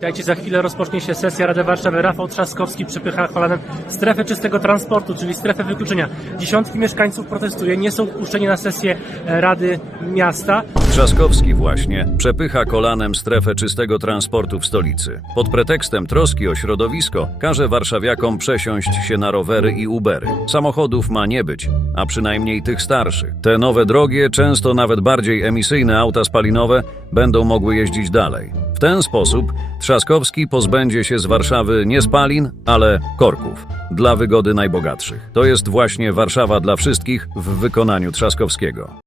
Witajcie, za chwilę rozpocznie się sesja Rady Warszawy. Rafał Trzaskowski przepycha kolanem strefę czystego transportu, czyli strefę wykluczenia. Dziesiątki mieszkańców protestuje, nie są wpuszczeni na sesję e, Rady Miasta. Trzaskowski właśnie przepycha kolanem strefę czystego transportu w stolicy. Pod pretekstem troski o środowisko każe warszawiakom przesiąść się na rowery i Ubery. Samochodów ma nie być, a przynajmniej tych starszych. Te nowe drogie, często nawet bardziej emisyjne auta spalinowe będą mogły jeździć dalej. Ten sposób Trzaskowski pozbędzie się z Warszawy nie spalin, ale korków. Dla wygody najbogatszych. To jest właśnie Warszawa dla wszystkich w wykonaniu Trzaskowskiego.